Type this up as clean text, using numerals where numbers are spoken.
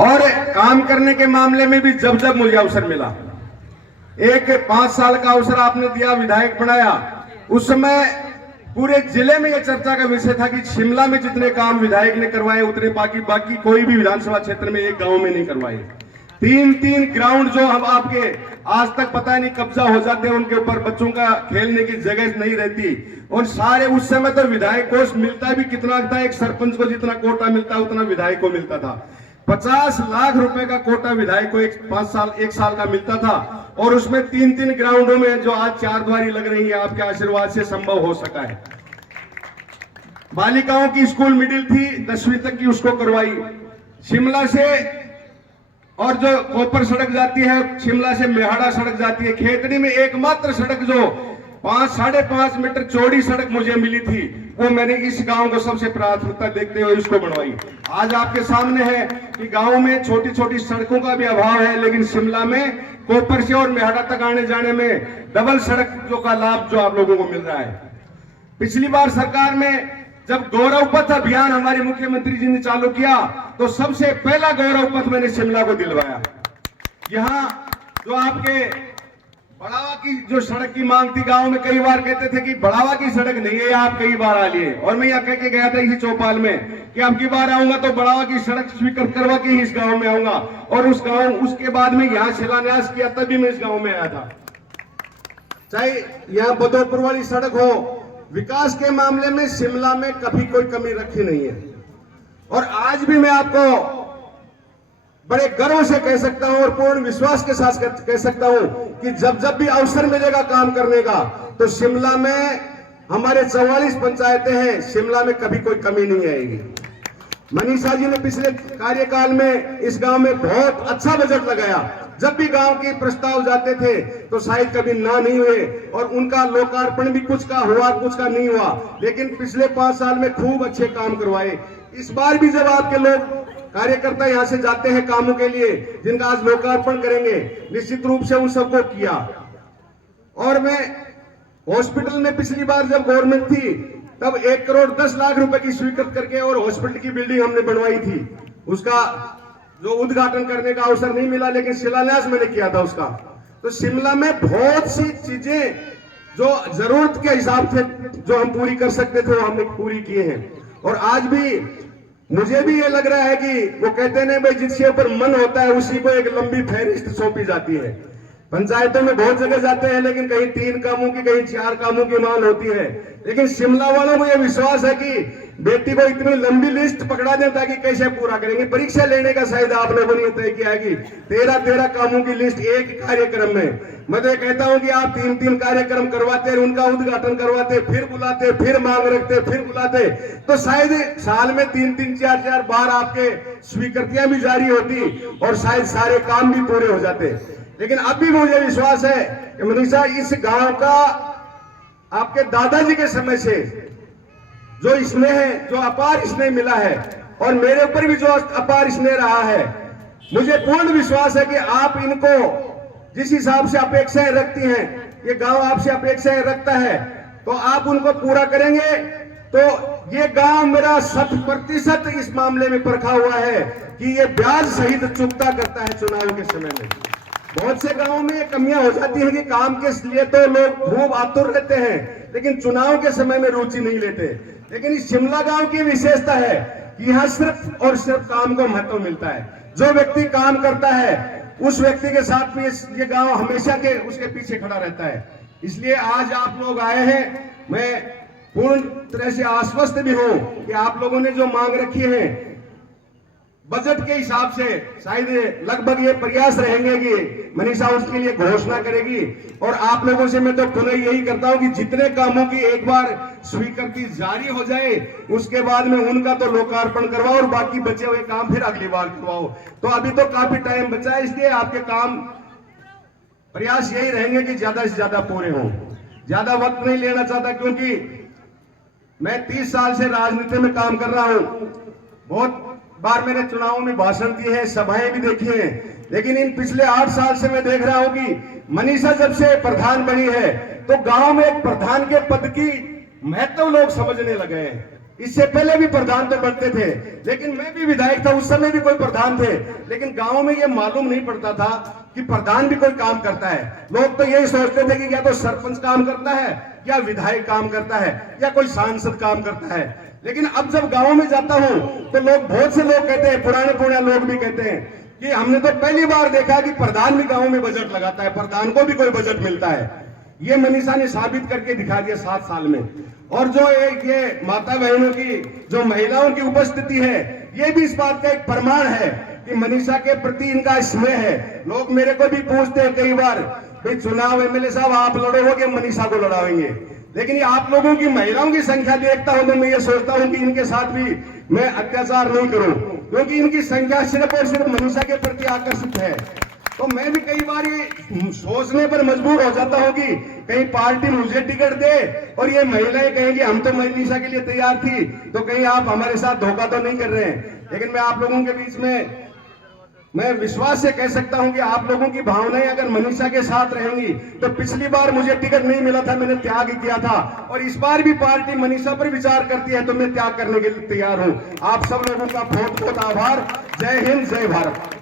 और काम करने के मामले में भी जब जब मुझे अवसर मिला, एक 5 साल का अवसर आपने दिया, विधायक बनाया, उस समय पूरे जिले में यह चर्चा का विषय था कि शिमला में जितने काम विधायक ने करवाए उतने बाकी कोई भी विधानसभा क्षेत्र में एक गांव में नहीं करवाए। 3-3 ग्राउंड जो हम आपके आज तक पता नहीं कब्जा हो जाते हैं, उनके ऊपर बच्चों का खेलने की जगह नहीं रहती। और सारे उस समय तो विधायक कोष मिलता भी कितना था, एक सरपंच को जितना कोटा मिलता उतना विधायक को मिलता था। 50 लाख रुपए का कोटा विधायक को एक साल का मिलता था। और उसमें 3-3 ग्राउंडों में जो आज 4 द्वारी लग रही है, आपके आशीर्वाद से संभव हो सका है। बालिकाओं की स्कूल मिडिल थी 10वीं तक की, उसको करवाई। शिमला से और जो कोपर सड़क जाती है, शिमला से मेहाड़ा सड़क जाती है, खेतड़ी में एकमात्र सड़क जो 5-5.5 मीटर चौड़ी सड़क मुझे मिली थी, वो मैंने इस गांव को सबसे प्राथमिकता देखते हुए इसको बनवाई। आज आपके सामने है कि गांव में छोटी छोटी सड़कों का भी अभाव है, लेकिन शिमला में कोपर से और मेहाड़ा तक आने जाने में डबल सड़क जो का लाभ जो आप लोगों को मिल रहा है। पिछली बार सरकार में जब गौरव पथ अभियान हमारे मुख्यमंत्री जी ने चालू किया, तो सबसे पहला गौरव पथ मैंने शिमला को दिलवाया। यहाँ जो आपके बढ़ावा की जो सड़क की मांग थी, गांव में कई बार कहते थे कि बढ़ावा की सड़क नहीं है, आप कई बार आ लिए। और मैं यहाँ कह के गया था इसी चौपाल में कि अब की बार आऊंगा तो बढ़ावा की सड़क स्वीकृत करवा के ही इस गांव में आऊंगा। और उसके बाद में यहाँ शिलान्यास किया, तभी मैं इस गांव में आया था। चाहे यहाँ बदौपुर वाली सड़क हो, विकास के मामले में शिमला में कभी कोई कमी रखी नहीं है। और आज भी मैं आपको बड़े गर्व से कह सकता हूं और पूर्ण विश्वास के साथ कह सकता हूं कि जब जब भी अवसर मिलेगा काम करने का, तो शिमला में हमारे 44 पंचायतें हैं, शिमला में कभी कोई कमी नहीं आएगी। मनीषा जी ने पिछले कार्यकाल में इस गांव में बहुत अच्छा बजट लगाया। जब भी गांव के प्रस्ताव जाते थे तो शायद कभी ना नहीं हुए, और उनका लोकार्पण भी कुछ का हुआ कुछ का नहीं हुआ, लेकिन पिछले 5 साल में खूब अच्छे काम करवाए। इस बार भी जब आपके लोग कार्यकर्ता यहां से जाते हैं कामों के लिए, जिनका आज लोकार्पण करेंगे, निश्चित रूप से उन सबको किया। और मैं हॉस्पिटल में पिछली बार जब गवर्नमेंट थी तब 1 करोड़ 10 लाख रुपए की स्वीकृत करके और हॉस्पिटल की बिल्डिंग हमने बनवाई थी। उसका जो उद्घाटन करने का अवसर नहीं मिला, लेकिन शिलान्यास मैंने किया था उसका। तो शिमला में बहुत सी चीजें जो जरूरत के हिसाब से जो हम पूरी कर सकते थे वो हमने पूरी किए हैं। और आज भी मुझे भी ये लग रहा है कि वो कहते हैं भाई जिसके ऊपर मन होता है उसी को एक लंबी फहरिस्त सौंपी जाती है। पंचायतों में बहुत जगह जाते हैं, लेकिन कहीं 3 कामों की कहीं 4 कामों की मांग होती है। लेकिन शिमला वालों को यह विश्वास है कि बेटी को इतनी लंबी लिस्ट पकड़ा दें ताकि कैसे पूरा करेंगे। परीक्षा लेने का शायद आप लोगों ने तय किया है कि 13 कामों की लिस्ट एक कार्यक्रम में। मैं तो कहता हूं कि आप 3 कार्यक्रम करवाते, उनका उद्घाटन करवाते, फिर बुलाते, फिर मांग रखते, फिर बुलाते, तो शायद साल में 3 4 बार आपके स्वीकृतियां भी जारी होती और शायद सारे काम भी पूरे हो जाते। लेकिन अब भी मुझे विश्वास है कि मनीषा, इस गांव का आपके दादाजी के समय से जो स्नेह है, जो अपार स्नेह मिला है, और मेरे ऊपर भी जो अपार स्नेह रहा है, मुझे पूर्ण विश्वास है कि आप इनको जिस हिसाब से अपेक्षाएं रखती हैं, ये गांव आपसे अपेक्षाएं रखता है, तो आप उनको पूरा करेंगे। तो ये गांव मेरा 100% इस मामले में परखा हुआ है कि ये ब्याज सहित चुकता करता है चुनाव के समय में। बहुत से गांवों में ये कमियां हो जाती है कि काम के लिए तो लोग खूब आतुर रहते हैं, लेकिन चुनाव के समय में रुचि नहीं लेते। लेकिन इस शिमला गांव की विशेषता है कि यहाँ सिर्फ और सिर्फ काम को महत्व मिलता है। जो व्यक्ति काम करता है उस व्यक्ति के साथ में ये गांव हमेशा के उसके पीछे खड़ा रहता है। इसलिए आज आप लोग आए हैं, मैं पूर्ण तरह से आश्वस्त भी हूं कि आप लोगों ने जो मांग रखी है बजट के हिसाब से, शायद लगभग ये प्रयास रहेंगे कि मनीषा उसके लिए घोषणा करेगी। और आप लोगों से मैं तो पुनः यही करता हूं कि जितने कामों की एक बार स्वीकृति जारी हो जाए, उसके बाद में उनका तो लोकार्पण करवाओ और बाकी बचे हुए काम फिर अगली बार करवाओ। तो अभी तो काफी टाइम बचा है, इसलिए आपके काम प्रयास यही रहेंगे कि ज्यादा से ज्यादा पूरे हों। ज्यादा वक्त नहीं लेना चाहता, क्योंकि मैं 30 साल से राजनीति में काम कर रहा हूं। बहुत बार मैंने चुनावों में भाषण दिए हैं, सभाएं भी देखी हैं, लेकिन इन पिछले 8 साल से मैं देख रहा हूं कि मनीषा जब से प्रधान बनी है तो गांव में एक प्रधान के पद की महत्व लोग समझने लगे हैं। इससे पहले भी प्रधान तो बनते थे, लेकिन मैं भी विधायक था, उस समय भी कोई प्रधान थे, लेकिन गांव में ये मालूम नहीं पड़ता था कि प्रधान भी कोई काम करता है। लोग तो यही सोचते थे कि या तो सरपंच काम करता है, या विधायक काम करता है, या कोई सांसद काम करता है। लेकिन अब जब गांव में जाता हूं तो लोग, बहुत से लोग कहते हैं, पुराने लोग भी कहते हैं कि हमने तो पहली बार देखा कि प्रधान भी गांव में बजट लगाता है, प्रधान को भी कोई बजट मिलता है। ये मनीषा ने साबित करके दिखा दिया 7 साल में। और जो एक ये माता बहनों की, जो महिलाओं की उपस्थिति है, ये भी इस बात का एक प्रमाण है कि मनीषा के प्रति इनका स्नेह है। लोग मेरे को भी पूछते हैं कई बार, भाई चुनाव एमएलए साहब आप लड़ोगे, मनीषा को लड़ाएंगे। लेकिन ये आप लोगों की, महिलाओं की संख्या देखता हूं तो मैं ये सोचता हूं कि इनके साथ भी मैं अत्याचार नहीं करूं, क्योंकि इनकी संख्या सिर्फ और सिर्फ मनीषा के प्रति आकर्षित है। तो मैं भी कई बार ये सोचने पर मजबूर हो जाता हूं कि कहीं पार्टी मुझे टिकट दे और ये महिलाएं कहेंगी हम तो मनीषा के लिए तैयार थी, तो कहीं आप हमारे साथ धोखा तो नहीं कर रहे हैं। लेकिन मैं आप लोगों के बीच में मैं विश्वास से कह सकता हूं कि आप लोगों की भावनाएं अगर मनीषा के साथ रहेंगी, तो पिछली बार मुझे टिकट नहीं मिला था, मैंने त्याग किया था, और इस बार भी पार्टी मनीषा पर विचार करती है तो मैं त्याग करने के लिए तैयार हूं। आप सब लोगों का बहुत बहुत आभार। जय हिंद, जय भारत।